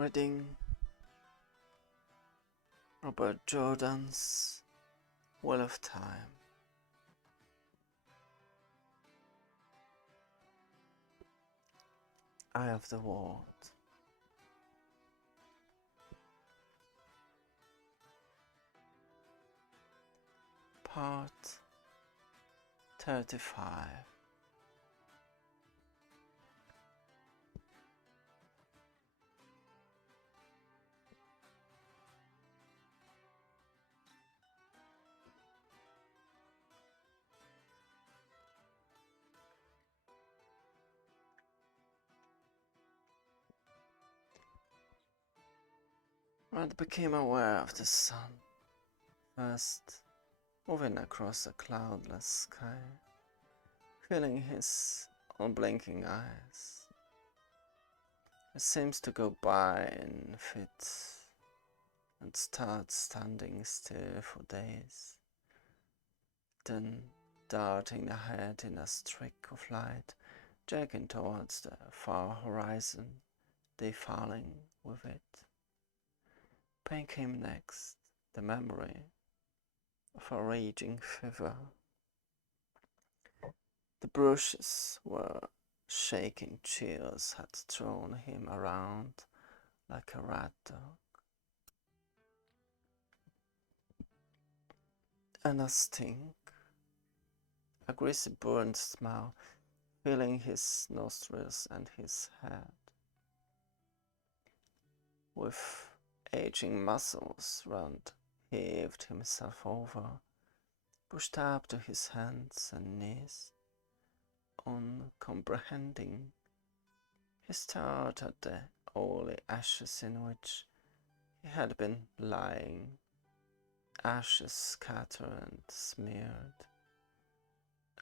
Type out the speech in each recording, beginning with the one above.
Reading Robert Jordan's Wheel of Time. Eye of the World. Part 35. Rand became aware of the sun, first moving across a cloudless sky, filling his unblinking eyes. It seems to go by in fits and start standing still for days, then darting ahead in a streak of light, jogging towards the far horizon, defiling with it. Pain came next, the memory of a raging fever. The brushes were shaking, chills had thrown him around like a rat dog. And a stink, a greasy burnt smell, filling his nostrils and his head. With aging muscles, Rand heaved himself over, pushed up to his hands and knees. Uncomprehending, he stared at the oily ashes in which he had been lying, ashes scattered and smeared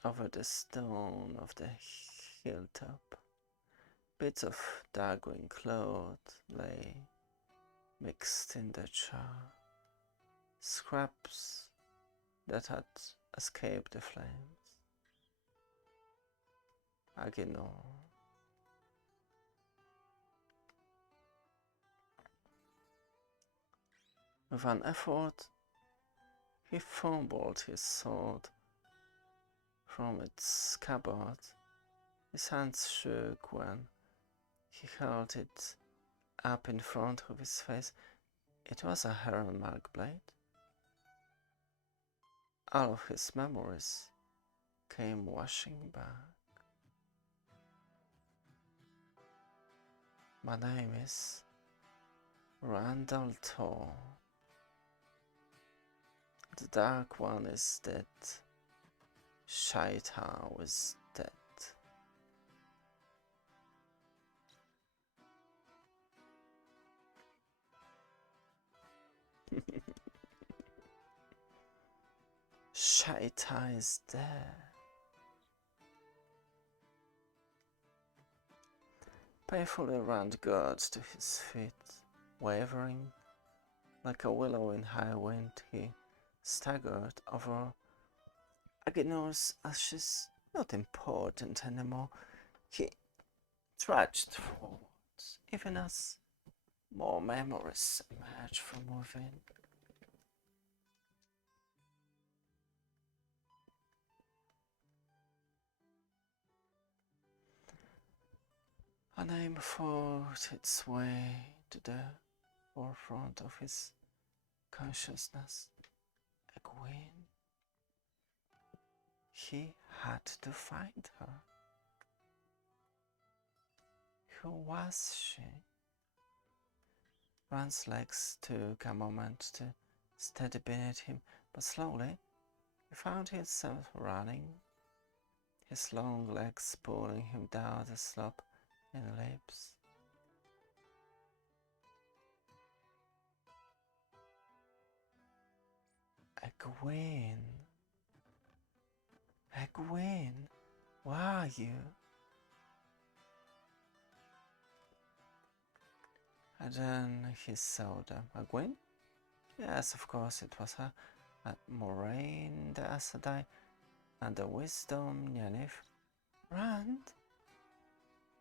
over the stone of the hilltop. Bits of dark green cloth lay mixed in the char, scraps that had escaped the flames. Agenor. With an effort, he fumbled his sword from its scabbard. His hands shook when he held it up in front of his face. It was a heron mark blade. All of his memories came washing back. My name is Randall Tor. The Dark One is dead. Shaitan is dead. Shaitan is dead. Painfully Rand got to his feet, wavering like a willow in high wind. He staggered over Agenor's ashes. Not important anymore. He trudged forwards, even as more memories emerged from within. A name forced its way to the forefront of his consciousness. Egwene. He had to find her. Who was she? Rand's legs took a moment to steady beneath him, but slowly he found himself running, his long legs pulling him down the slope in leaps. Egwene. Egwene, where are you? And then he saw them. Egwene? Yes, of course, it was her. Moraine the Aes Sedai and the Wisdom Nynaeve. Rand?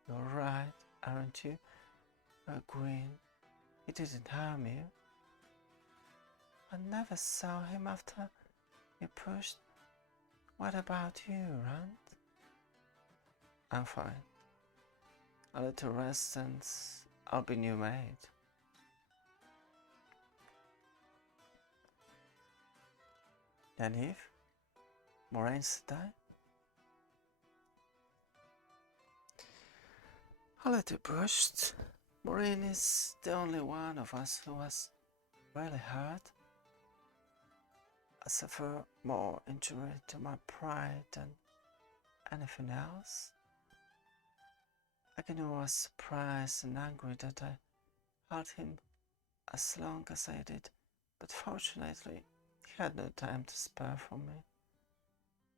You're right, aren't you? Egwene, He didn't harm you. I never saw him after you pushed. What about you, Rand? I'm fine. A little rest and I'll be new maid. Nynaeve? Moiraine's die? A little pushed. Moiraine is the only one of us who was really hurt. I suffer more injury to my pride than anything else. Agenor was surprised and angry that I held him as long as I did, but fortunately he had no time to spare for me.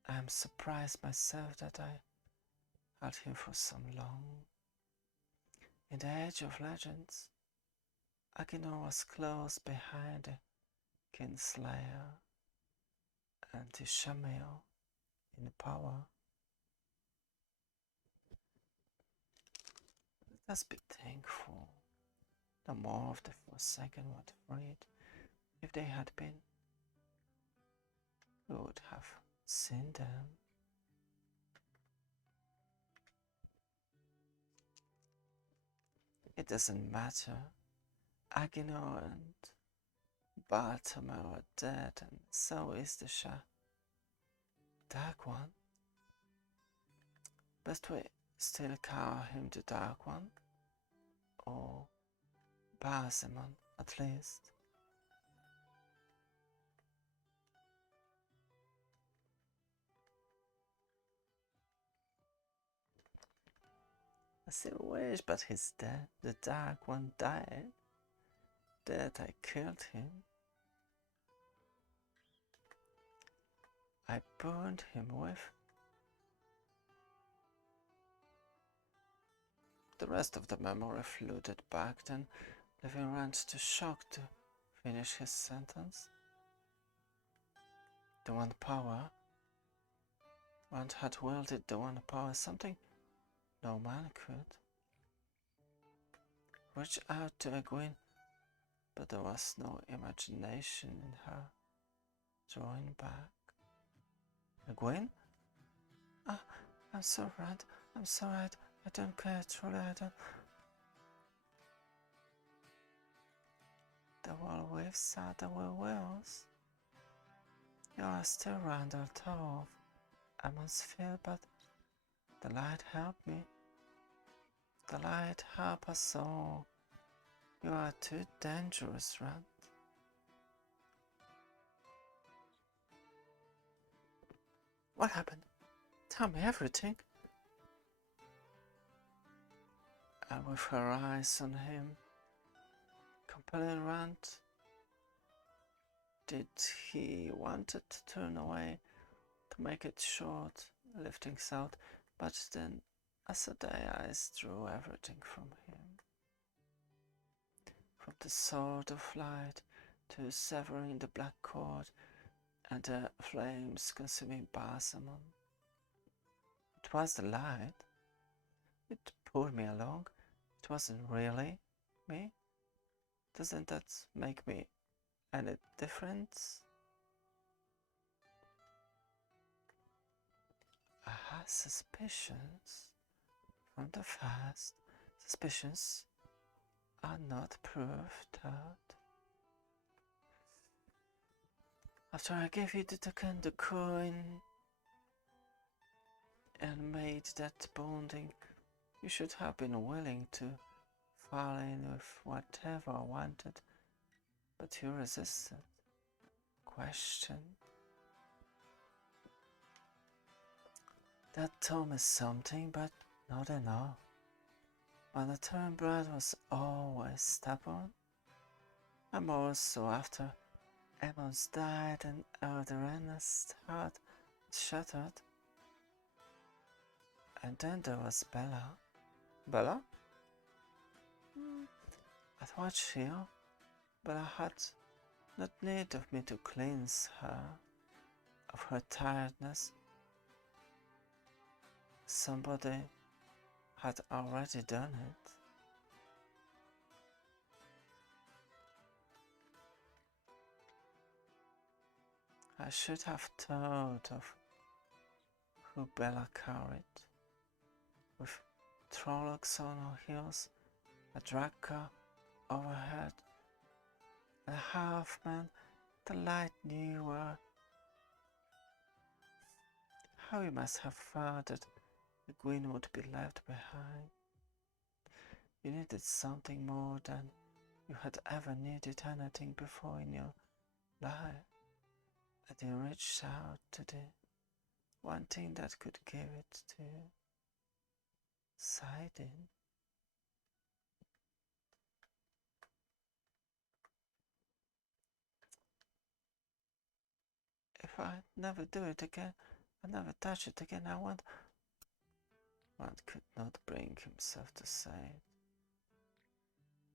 I am surprised myself that I held him for so long. In the Age of Legends, Agenor was close behind the Kinslayer and Ishamael in power. Let us be thankful. No more of the Forsaken were freed. If they had been, we would have seen them. It doesn't matter. Agenor and Baltamar are dead, and so is the Dark One. Best we still call him the Dark One, or Ba'alzamon at least. I still wish, but he's dead. The Dark One died. That I killed him. I burned him with. The rest of the memory floated back, then leaving Rand too shocked to finish his sentence. The One Power. Rand had wielded the One Power, something no man could. Reach out to Egwene, but there was no imagination in her drawing back. Egwene? Ah, I'm sorry, Rand. I'm sorry. I don't care. Truly, I don't. The world waves out the wills. You are still Randall Tower of Emond's but the light helped me. The light helped us all. You are too dangerous, Rand. What happened? Tell me everything. And with her eyes on him, compelling Rand, did he wanted to turn away to make it short, lifting out, but then Aes Sedai drew everything from him. From the sword of light to severing the black cord and the flames consuming Ba'alzamon. It was the light. It pulled me along. It wasn't really me. Doesn't that make me any difference? I had suspicions from the first. Suspicions are not proved out. After I gave you the token, the coin, and made that bonding, you should have been willing to fall in with whatever I wanted, but you resisted. Question. That told me something, but not enough. My Naturan blood was always stubborn. I'm also after Emond's died and Eldorena's heart shattered. And then there was Bella. Bella? At what shield? Bella had not need of me to cleanse her of her tiredness. Somebody had already done it. I should have thought of who Bella carried, with Trollocs on her heels, a Draca overhead, and a half-man the light knew were. How you must have thought that the Queen would be left behind. You needed something more than you had ever needed anything before in your life. And you reached out to the one thing that could give it to you. Siding. If I never do it again, I never touch it again, I want. One could not bring himself to say it.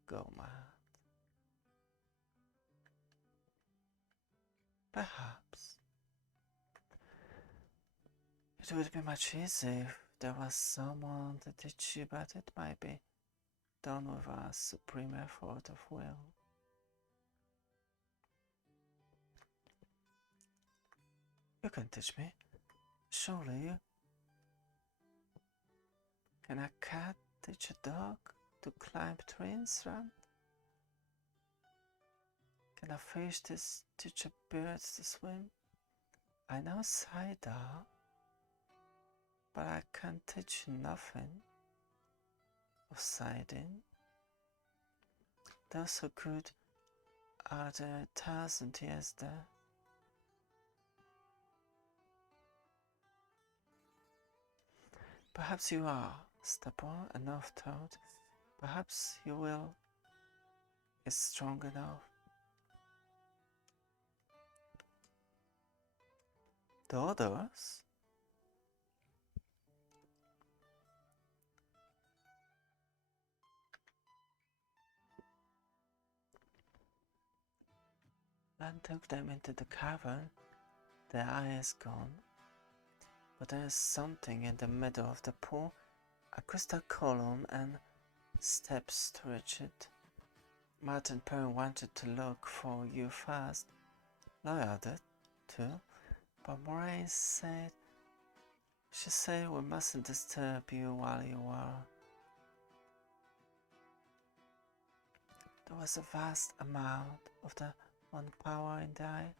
Go mad. Perhaps. It would be much easier if there was someone to teach you, but it might be done with a supreme effort of will. You can teach me. Surely you. Can a cat teach a dog to climb trees, Rand? Can a fish teach a bird to swim? I know Saida, but I can teach you nothing of siding. Those who could are there 1,000 years there. Perhaps you are stubborn enough, Toad. Perhaps your will is strong enough. The others? Lan took them into the cavern. Their eye is gone. But there is something in the middle of the pool, a crystal column and steps to reach it. Martin Perrin wanted to look for you first. Loya did too, but Moraine said she said we mustn't disturb you while you are. There was a vast amount of the one power in the eye.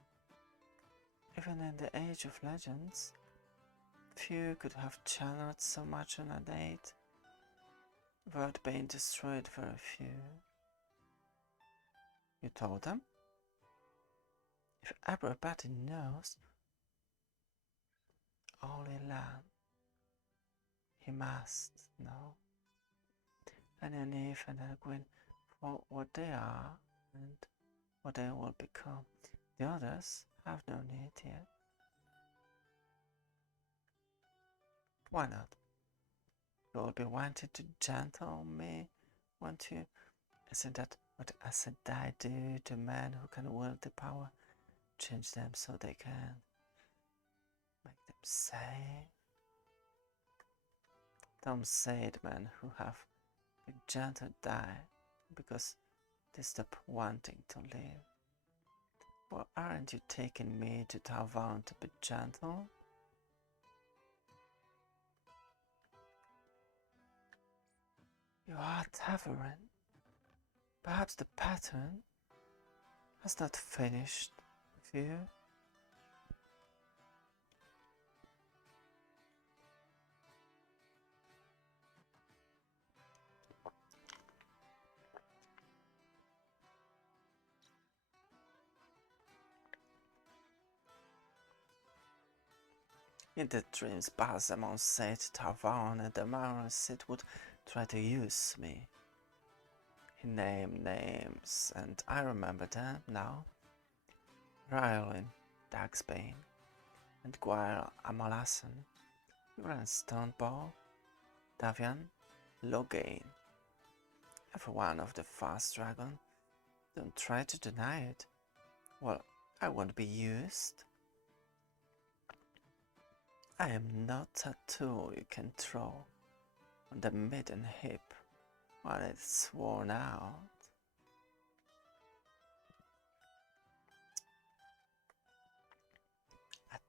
Even in the age of legends, few could have channeled so much on a date without being destroyed. Very few. You told them? If everybody knows, only Lan, he must know. And Nynaeve and Egwene for what they are and what they will become. The others have no need yet. Why not? You will be wanting to gentle me, won't you? Isn't that what Aes Sedai do to men who can wield the power? Change them so they can make them safe. Don't say it, men who have been gentle die because they stop wanting to live. Well, aren't you taking me to Talvon to be gentle? You are Ta'veren. Perhaps the pattern has not finished with you. In the dreams, Balsamon said Tarvan and the Marmoset would try to use me. He named names, and I remember them now. Rylin, Dagsbane, and Gwael Amolasson, Uran Stoneball, Davian, Loghain. Every one of the fast dragon. Don't try to deny it. Well, I won't be used. I am not a tool you can throw on the midden hip while it's worn out.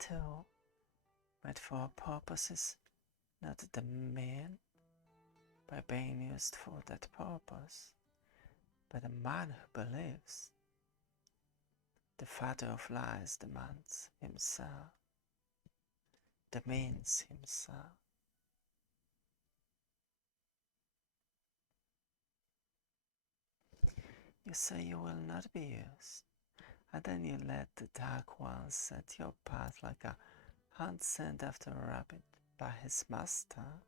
tool made for purposes not the mean by being used for that purpose, but a man who believes the father of lies demands himself, demeans himself. You say you will not be used, and then you let the dark one set your path like a hunt sent after a rabbit by his master.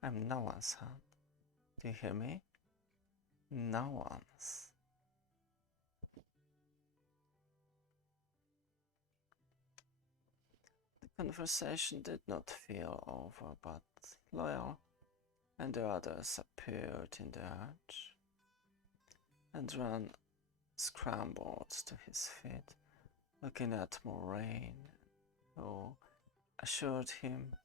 I'm no one's hunt. Do you hear me? No one's. The conversation did not feel over, but Loyal and the others appeared in the arch, and Ran scrambled to his feet, looking at Moraine, who assured him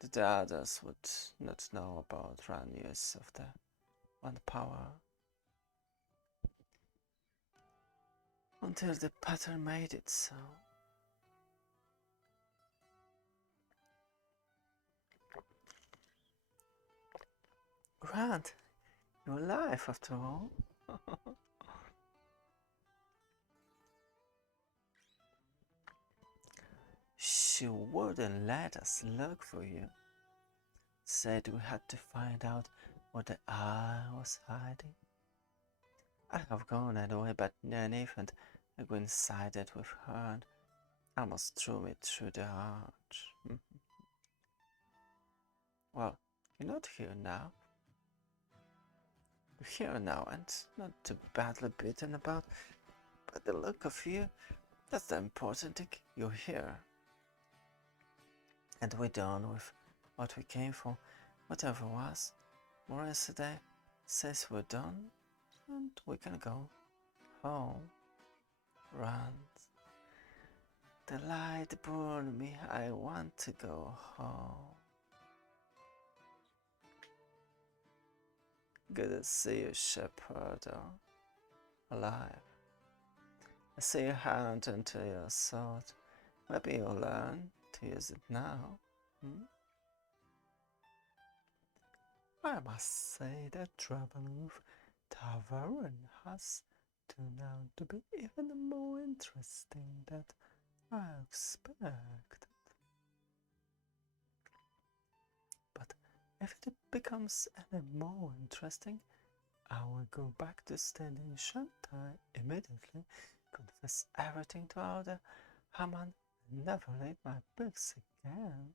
that the others would not know about Ran's use of the One Power until the pattern made it so. Grant, you're alive after all. She wouldn't let us look for you. Said we had to find out what the eye was hiding. I'd have gone anyway, but Nynaeve and Egwene sided with her and almost threw me through the arch. Well, you're not here now. You're here now and not too badly beaten about, but the look of you, that's the important thing. You're here. And we're done with what we came for, whatever it was. Morris today says we're done, and we can go home. Run. The light burned me. I want to go home. Good to see you, Shepherd, alive. I see your hand into your sword. Maybe you'll learn to use it now. I must say that trouble with Tavern has turned out to be even more interesting than I expected. But if it becomes any more interesting, I will go back to standing Shantai immediately, confess everything to Elder Hammond, and never read my books again.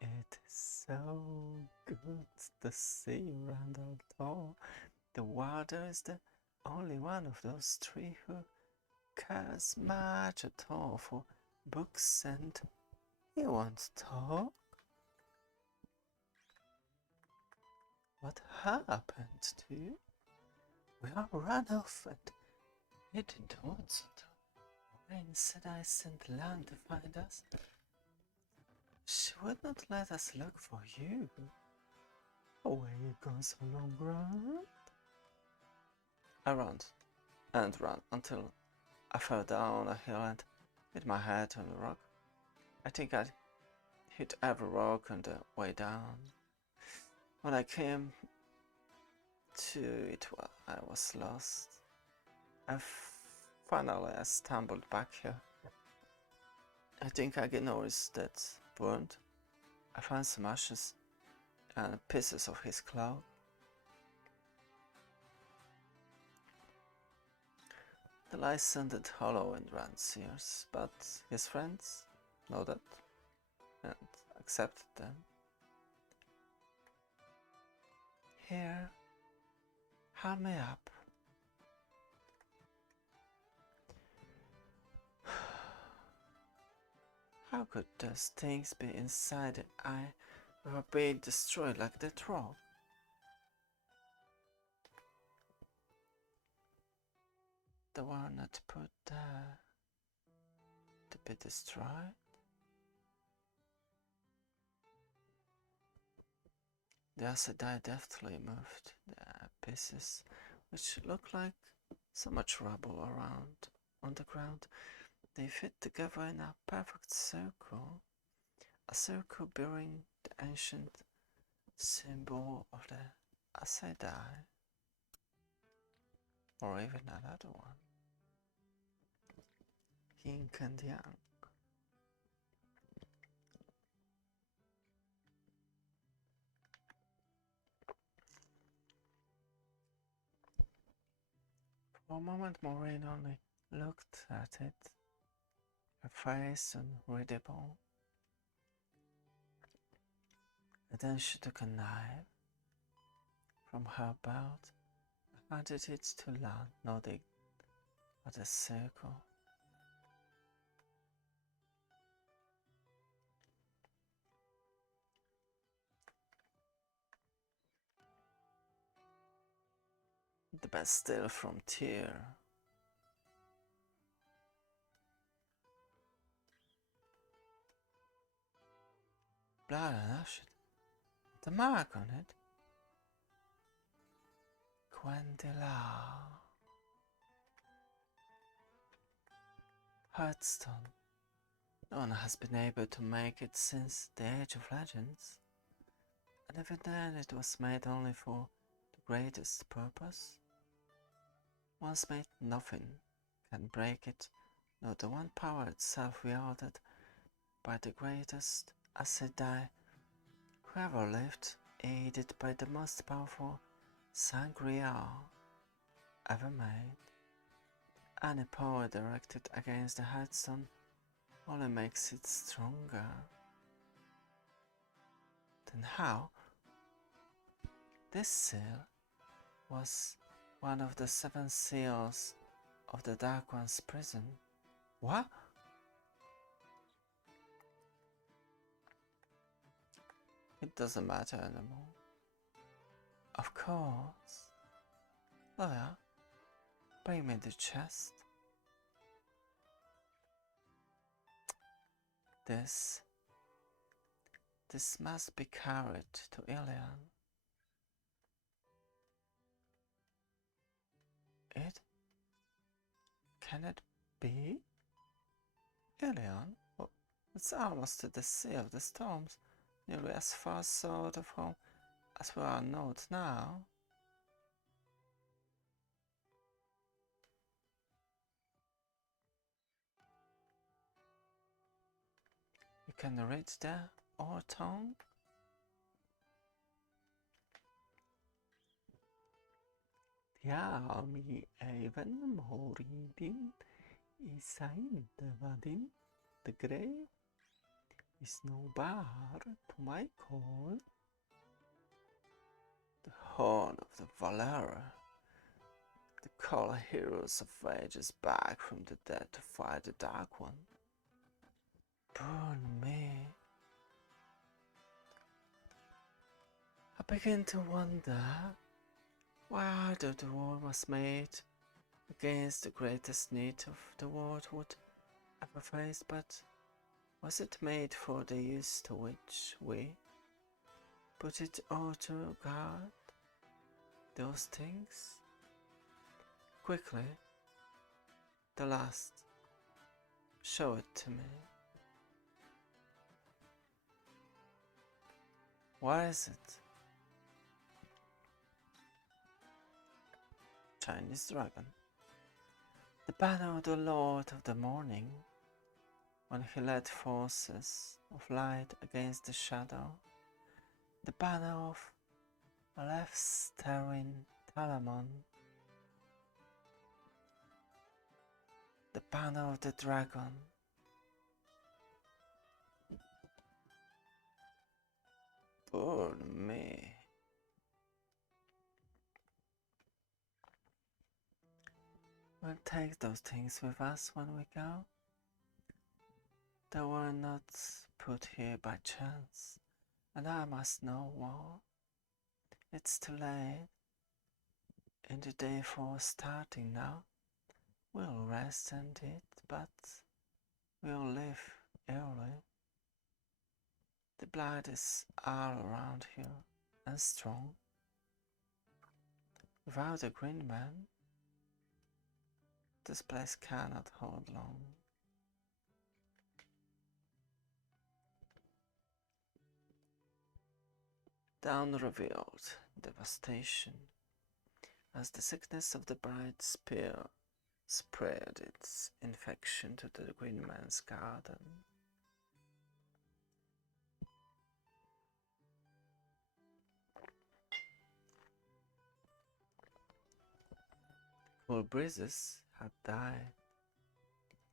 It is so good to see you, Randall Thor. The Warder is the only one of those three who cares much at all for books, and he won't talk. What happened to you? We all ran off and hid in the woods until Moraine said I sent Lan to find us. She would not let us look for you. Where you gone so long, Grant? I ran and ran until I fell down a hill and hit my head on a rock. I think I hit every rock on the way down. When I came to it, well, I was lost. Finally I stumbled back here. I think I noticed that burned. I found some ashes and pieces of his cloak. The lies sounded hollow in Rand's ears, but his friends nodded and accepted them. Here, help me up. How could those things be inside the eye or being destroyed like that rock? They were not put there to be destroyed. The Aes Sedai deftly moved the pieces, which looked like so much rubble around, on the ground. They fit together in a perfect circle, a circle bearing the ancient symbol of the Aes Sedai, or even another one, Yin and Yang. For a moment Moraine only looked at it, her face unreadable. And then she took a knife from her belt and handed it to Lan, nodding at the circle. The Bastille from Tyr. Blood and ashes. The mark on it. Gwendolyn. Hearthstone. No one has been able to make it since the Age of Legends. And even then it was made only for the greatest purpose. Once made, nothing can break it, not the one power itself wielded by the greatest Aes Sedai who ever lived, aided by the most powerful Sangreal ever made. Any power directed against the headstone only makes it stronger. Then how? This seal was one of the 7 seals of the Dark One's prison. What? It doesn't matter anymore. Of course. Lawyer, bring me the chest. This must be carried to Ilian. Can it be? Ilian? Well, it's almost to the Sea of the Storms, nearly as far south of home as we are not now. You can read the old tongue? Ja, mi even moridin isain devadin. The grave is no bar to my call. The horn of the Valera. The call heroes of ages back from the dead to fight the Dark One. Burn me. I begin to wonder why the war was made against the greatest need of the world would ever face, but was it made for the use to which we put it all to guard those things? Quickly, the last, show it to me. Where is it? Chinese dragon. The banner of the Lord of the Morning, when he led forces of light against the shadow. The banner of Leftsterin Talamon. The banner of the dragon. Burn me. We'll take those things with us when we go. They were not put here by chance, and I must know more. It's too late in the day for starting now. We'll rest and eat, but we'll leave early. The blood is all around here, and strong. Without a green man, this place cannot hold long. Down revealed devastation, as the sickness of the bright spear spread its infection to the green man's garden. Cool breezes had died,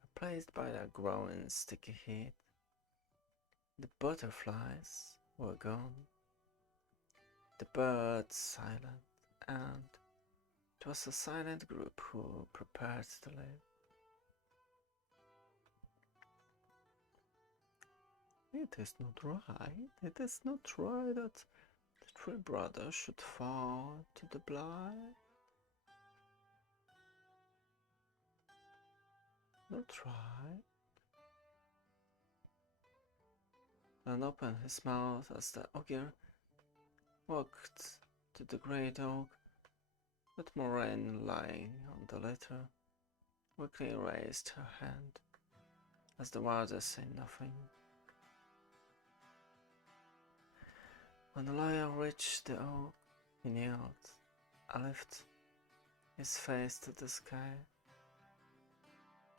replaced by their growing sticky heat. The butterflies were gone, the birds silent, and it was a silent group who prepared to live. It is not right that the three brothers should fall to the blight. Not right. And opened his mouth as the ogre walked to the great oak, but Moraine, lying on the litter, quickly raised her hand, as the warder said nothing. When the lawyer reached the oak, he knelt, and lifted his face to the sky,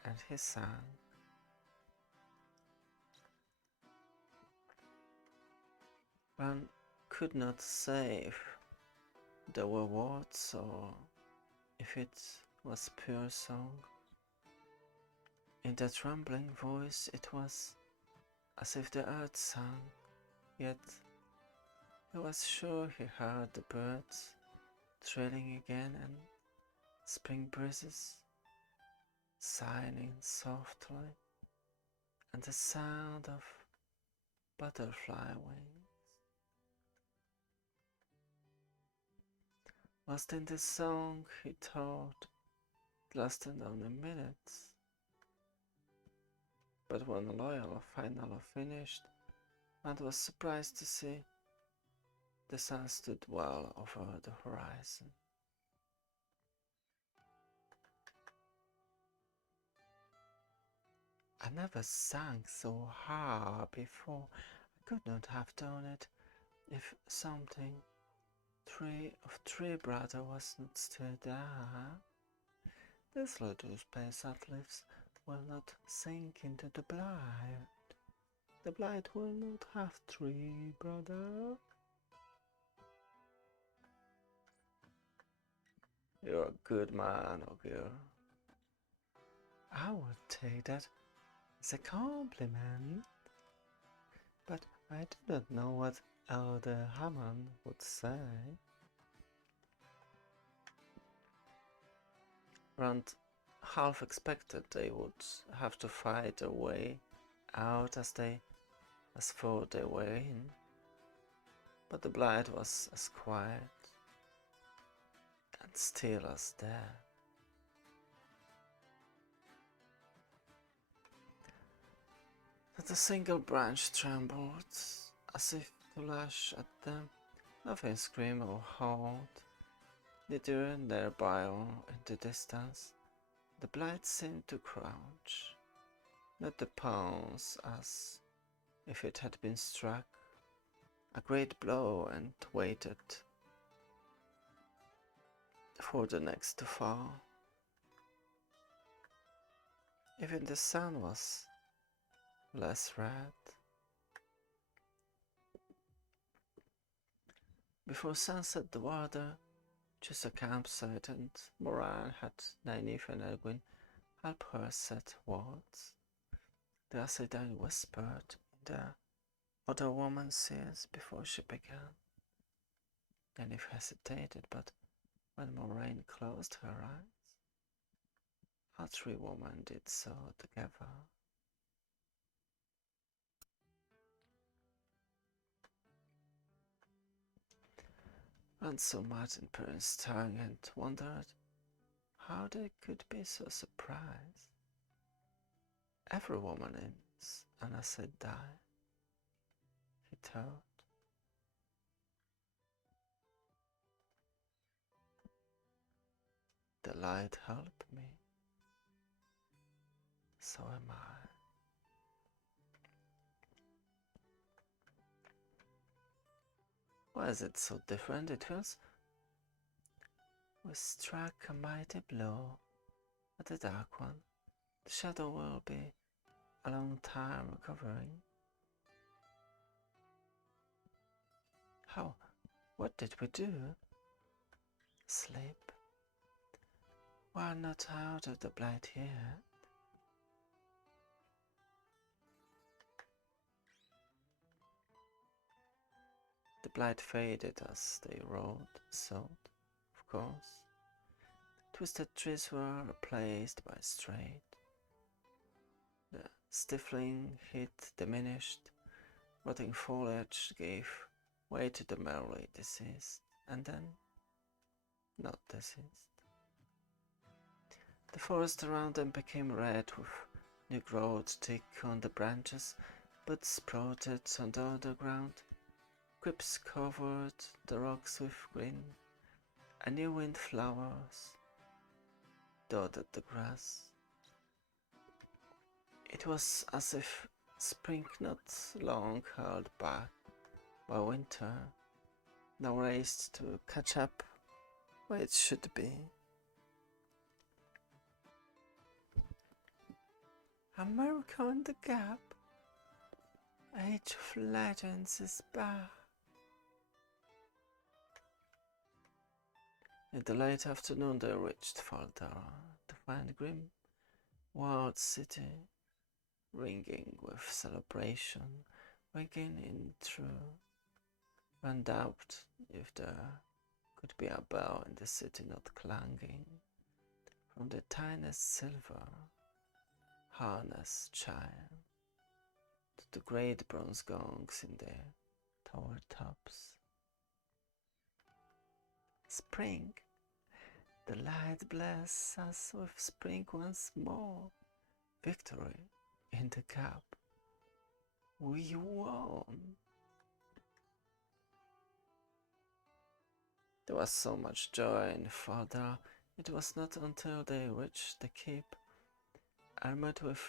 and he sang. One could not say if there were words or if it was pure song. In that rumbling voice it was as if the earth sang, yet he was sure he heard the birds trilling again and spring breezes sighing softly, and the sound of butterfly wings. Lost in this song, he thought, it lasted only minutes. But when the lawyer finally finished, and was surprised to see the sun stood well over the horizon. I never sang so hard before. I could not have done it if three brother was not still there. This little space that lives will not sink into the blight. The blight will not have three brother. You're a good man, Ogre. I would take that as a compliment, but I do not know what Elder Hammond would say. Rand half expected they would have to fight their way out as though they were in, but the blight was as quiet and still as death. Not a single branch trembled, as if to lash at them. Nothing screamed or howled. Neither nearby or in the distance. The blight seemed to crouch, not to pounce as if it had been struck a great blow, and waited for the next to fall. Even the sun was less red. Before sunset, the warder chose a campsite, and Moran had Nynaeve and Elwyn help her set words. The Aesidine whispered in the other woman's ears before she began. Nynaeve hesitated, but when Moraine closed her eyes, all three women did so together. Rand saw Martin Perrin staring and wondered how they could be so surprised. Every woman is an Aesidine, he thought. The light helped me, so am I. Why is it so different? It feels we struck a mighty blow at the Dark One. The shadow will be a long time recovering. How? What did we do? Sleep? We're not out of the blight yet. The blight faded as they rode, sought, of course. Twisted trees were replaced by straight. The stifling heat diminished, rotting foliage gave way to the merely deceased, and then not deceased. The forest around them became red with new growth thick on the branches, but sprouted on the underground. Crypts covered the rocks with green, and new windflowers dotted the grass. It was as if spring not long held back by winter now raced to catch up where it should be. America in the Gap. Age of Legends is back. In the late afternoon they reached Faldara to find grim, wild city ringing with celebration, ringing in true. One doubt if there could be a bell in the city not clanging from the tiniest silver harness chime to the great bronze gongs in their tower tops. Spring! The light bless us with spring once more. Victory in the Gap. We won! There was so much joy in Faldara. It was not until they reached the keep, armed with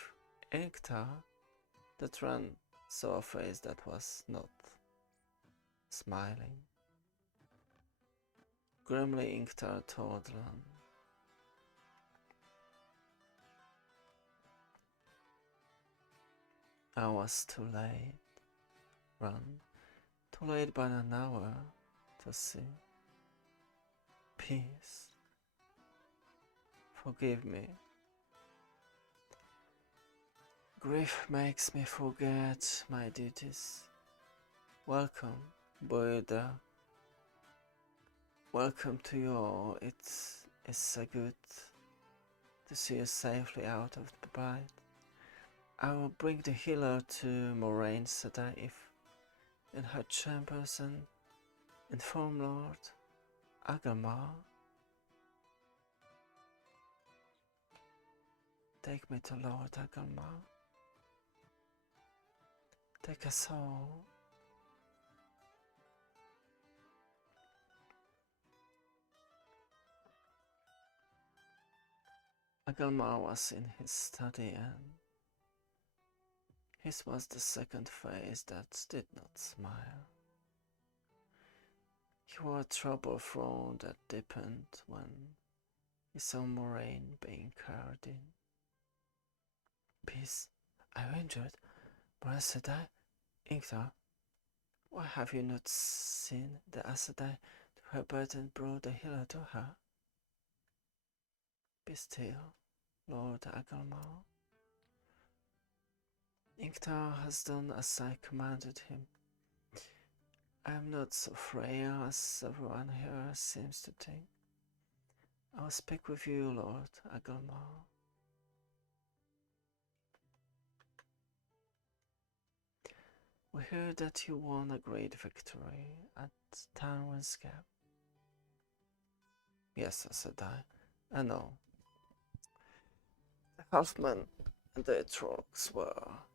Ingtar, that Ran saw a face that was not smiling. Grimly Ingtar told Ran, I was too late, Ran, too late by an hour to see. Peace. Forgive me. Grief makes me forget my duties. Welcome, Boyda. Welcome to you all. It is so good to see you safely out of the blight. I will bring the healer to Moraine Sedai if in her chambers and inform Lord Agelmar. Take me to Lord Agelmar. Take us all. Agelmar was in his study and his was the second face that did not smile. He wore a troubled frown that deepened when he saw Moraine being carried in. Peace, are you injured? Moraine Sedai? Ingtar, why have you not seen the Aes Sedai to her bed and brought the healer to her? Be still, Lord Agelmar. Ingtar has done as I commanded him. I am not so frail as everyone here seems to think. I will speak with you, Lord Agelmar. We hear that you won a great victory at Tanwin's Gap. Yes, said I know. The Halfmen and the Etrogs were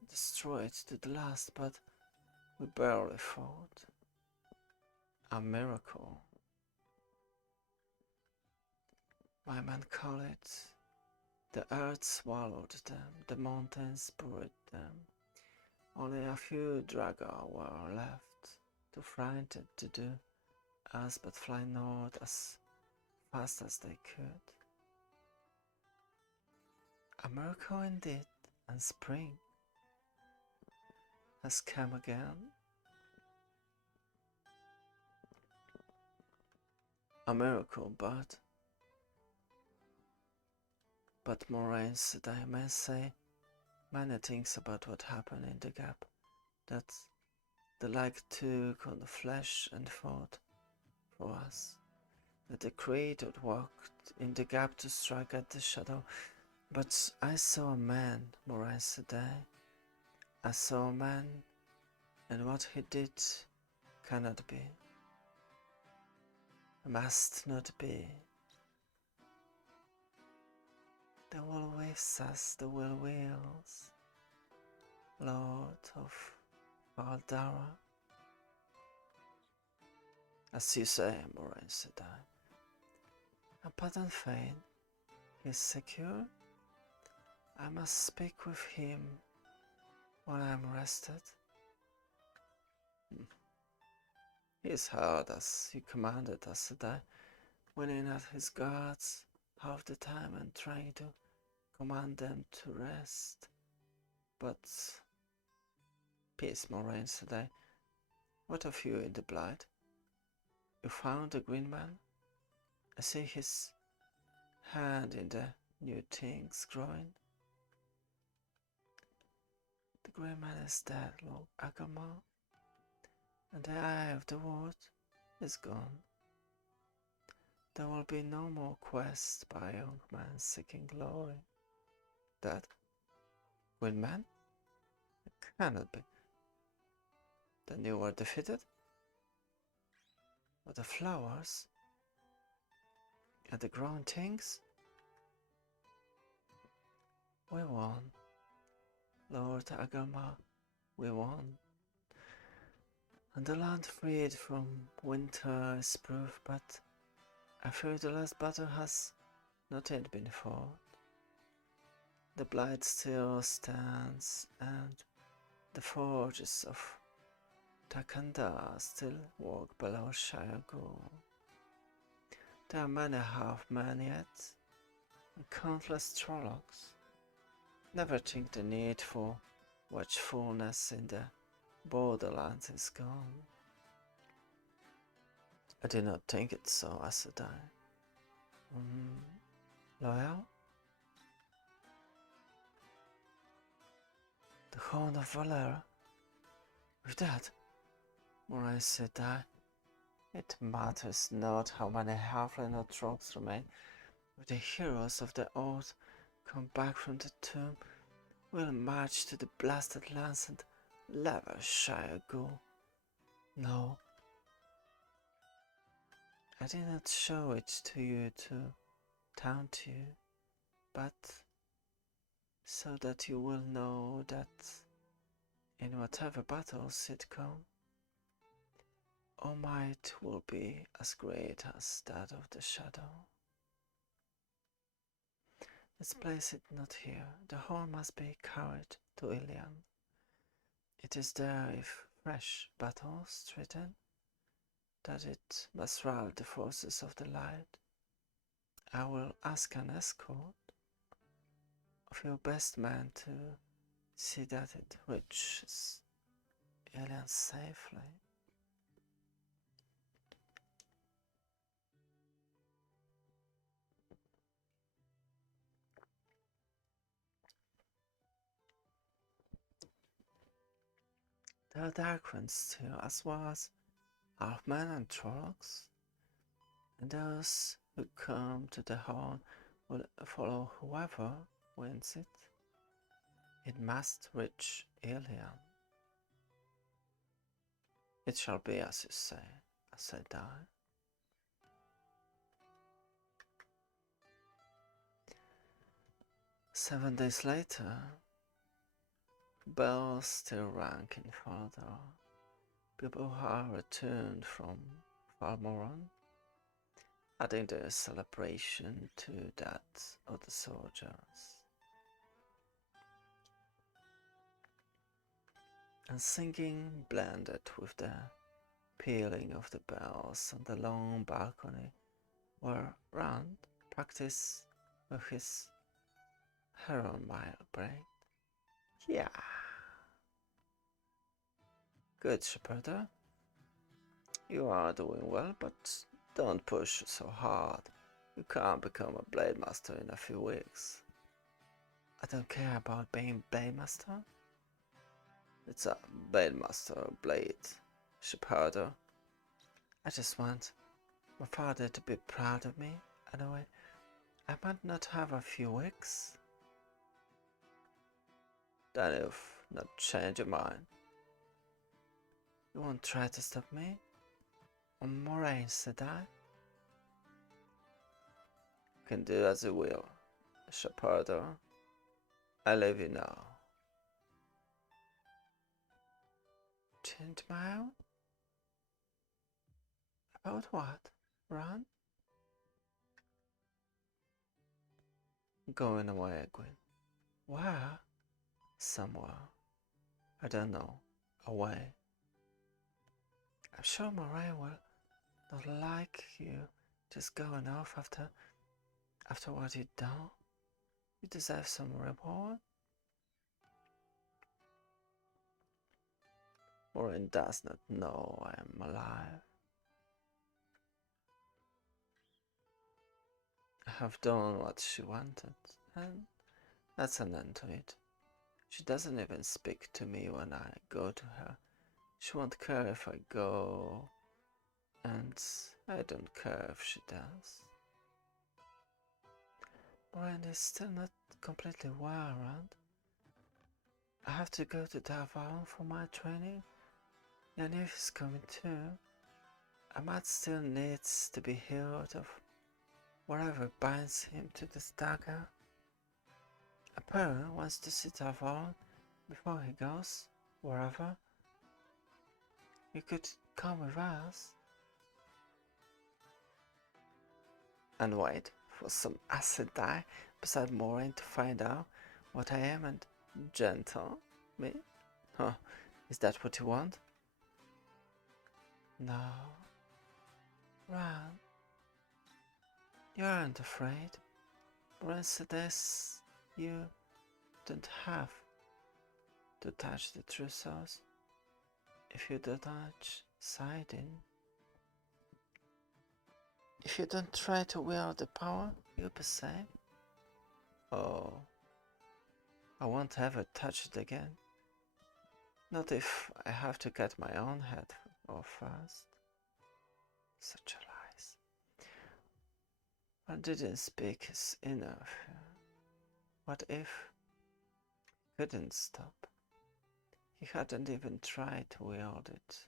destroyed to the last, but we barely fought. A miracle. My men call it The earth swallowed them, the mountains buried them. Only a few dragons were left, too frightened to do else but fly north as fast as they could. A miracle indeed, and spring has come again. A miracle, but Moraine said I may say many things about what happened in the gap, that the light took on the flesh and fought for us, that the creator walked in the gap to strike at the shadow, but I saw a man, Moraine said I saw a man, and what he did cannot be, must not be. The will waves us, the will wills, Lord of Valdara. As you say, Moraine said I. Pardon Fane, he is secure? I must speak with him while I am rested. He is hard as you commanded us, said I, winning at his guards half the time and trying to command them to rest. But peace, Moraine, said I. What of you in the Blight? You found the Green Man? I see his hand in the new things growing. The Green Man is dead, Lord Agamar, and the Eye of the World is gone. There will be no more quest by a young man seeking glory. That Green Man? It cannot be. Then you were defeated? But the flowers and the growing things? We won. Lord Agamar, we won. And the land freed from winter is proof, but I fear the last battle has not yet been fought. The Blight still stands, and the forges of Takanda still walk below Shire Goal. There are many half-men yet, and countless Trollocs. Never think the need for watchfulness in the borderlands is gone. I did not think it so, I said I. Loyal? The Horn of Valera? With that, Moraine said I, it matters not how many halfling or trolls remain. If the heroes of the Oath come back from the tomb, we'll march to the blasted lands and level Shire Goal. No, I did not show it to you to taunt you, but so that you will know that in whatever battles it come, our might will be as great as that of the shadow. Let's place it not here. The horn must be carried to Ilian. It is there if fresh battles threaten, that it must rally the forces of the light. I will ask an escort of your best men to see that it reaches Ilian safely. There are dark ones too, as well as half-men and Trollocs, and those who come to the horn will follow whoever wins it. It must reach Ilian. It shall be as you say, as I die. Seven days later, bells still rang in Faldor. People who had returned from Falmoran adding the celebration to that of the soldiers, and singing blended with the pealing of the bells on the long balcony where Rand practiced with his heron braid. Yeah. Good, Shepherd. You are doing well, but don't push so hard. You can't become a Blade Master in a few weeks. I don't care about being Blade Master. It's a Blade Master Blade, Shepherd. I just want my father to be proud of me. Anyway, I might not have a few weeks. Then you've not changed your mind. You won't try to stop me? Or Moraine, said I. You can do as you will, Shepherd. I leave you now. Change my own? About what? Run? Going away, Gwyn. Where? Somewhere. I don't know. Away. I'm sure Moraine will not like you just going off after what you've done. You deserve some reward. Moraine does not know I am alive. I have done what she wanted, and that's an end to it. She doesn't even speak to me when I go to her. She won't care if I go, and I don't care if she does. Moraine is still not completely well, Rand. I have to go to Darvalon for my training. Nynaeve is coming too. Ahmad still needs to be healed of whatever binds him to this dagger. A parent wants to see Darvalon before he goes wherever. You could come with us. And wait for some acid dye beside Moraine to find out what I am and gentle me? Huh, is that what you want? No. Run. You aren't afraid. Moraine suggests you don't have to touch the true source. If you don't touch Sidon, if you don't try to wield the power, you'll be safe. Oh, I won't ever touch it again. Not if I have to cut my own head off first. Such a lies. One didn't speak his enough. What if he couldn't stop? He hadn't even tried to wield it.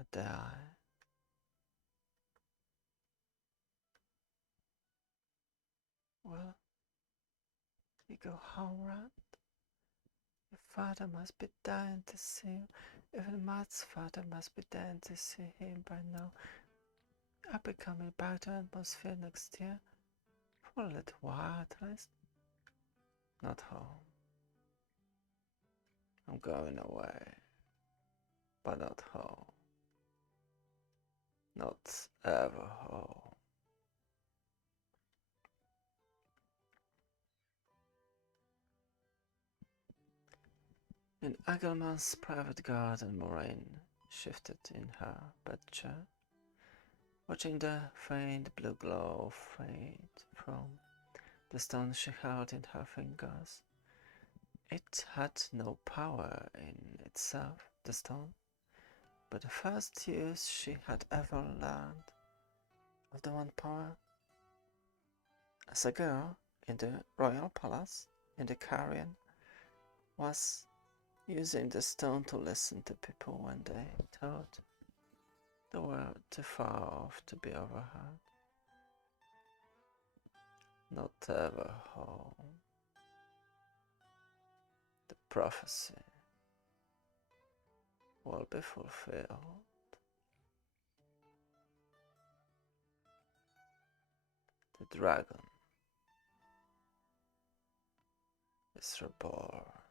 A die. Well, you go home, Rand. Your father must be dying to see you. Even Matt's father must be dying to see him by now. I'll be coming back to Atmosphere next year. For a little while at least. Not home. I'm going away. But not home. Not ever home. In Agelman's private garden, Moraine shifted in her bedchair, watching the faint blue glow fade from the stone she held in her fingers. It had no power in itself, the stone, but the first use she had ever learned of the one power. As a girl in the royal palace in the Carrion was using the stone to listen to people when they thought they were too far off to be overheard. Not ever home. The prophecy will be fulfilled. The dragon is reborn.